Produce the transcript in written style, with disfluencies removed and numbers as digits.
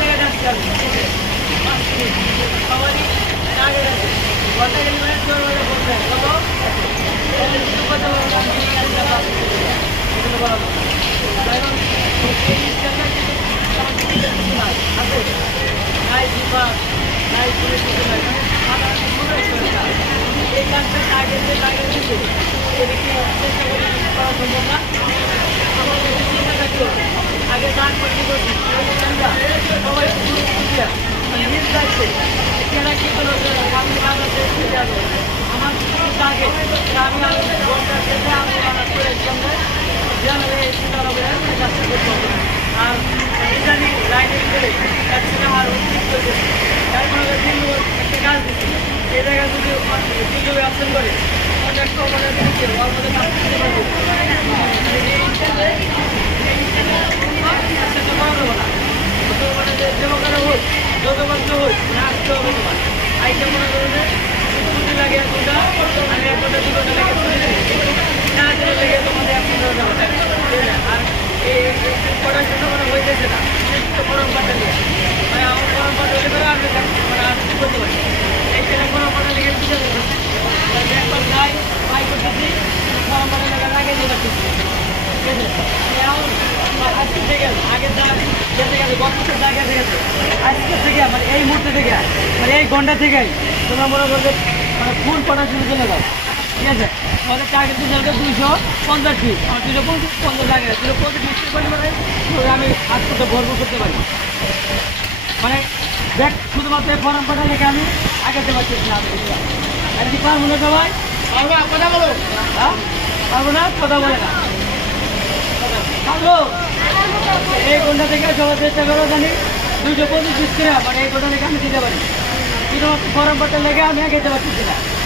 লেগে যাচ্ছে আমি সবারই টার্গেট আছে ঘন্টা গেলে মানে জোর হয়ে বলতে হয় বলো কথা বলবো আমি এগুলো বলা এখন এই স্ট্যান্ডার্ড কিছু নাই আছে নাই বিভাগ নাই পুলিশ কিছু নাই মানে সাধারণ এই কাজটা টার্গেট যে টার্গেট দিচ্ছে এদিকে চেষ্টা করে করা সম্ভব না আগে দান করতে করছি সবাই নিজ দায়িত্বে এরা কি করলো আমি আমার টার্গেট আমি ঘন্টার ক্ষেত্রে আমি করে সঙ্গে কাজটা করতে হবে আর ইদানি লাইনে গেলে একসাথে আমার উচিত করতেছে তার কোনো একটা কাজ দিচ্ছি এই জায়গায় যদি তিনজনে অপশন করে একটা মানে দিচ্ছে ওর মধ্যে কাজ করতে পারবো যোগাযোগ হোক আসতে হবে তোমার আইটা মনে করবে ছুটি লাগে কোনটা আমি এক ঘন্টা 2 ঘন্টা লাগে না লেগে তোমাদের এক ঘন্টা আর এই প্রোডাকশনটা মানে হইতেছে না গরম পাটা দিয়ে মানে আমার গরম পাটা হলে পরে আমি মানে আর কি করতে পারি এইখানে গরম পাটা লেগে বুঝে যাবে একবার যাই বাই করতেছি গরম পাটা লেগে লাগিয়ে দিয়ে পারতেছি আজকে থেকে আগে যেতে গেছে গল্পের জায়গা থেকে আজকে থেকে মানে এই মুহূর্তে থেকে মানে এই ঘন্টা থেকেই তোমরা মনে করবে মানে ফুল প্রোডাকশনে চলে যাও ঠিক আছে আমাদের টার্গেট দিতে হবে 250 ফিট আমার 250 লাগে 250 ফিট করতে পারে আমি আজ করতে ভরপুর করতে পারি মানে দেখ শুধুমাত্র ফর্ম পাঠা লেগে আমি আগাতে পারছি না আর কি পারবো না সবাই কথা বলো হ্যাঁ পারবো না কথা বলে না এই ঘন্টা থেকে সবার চেষ্টা করো জানি 225 পিস করে মানে এই ঘন্টা থেকে আমি দিতে পারি কিন্তু গরম পাটা লেগে আমি আগে যেতে পারছি না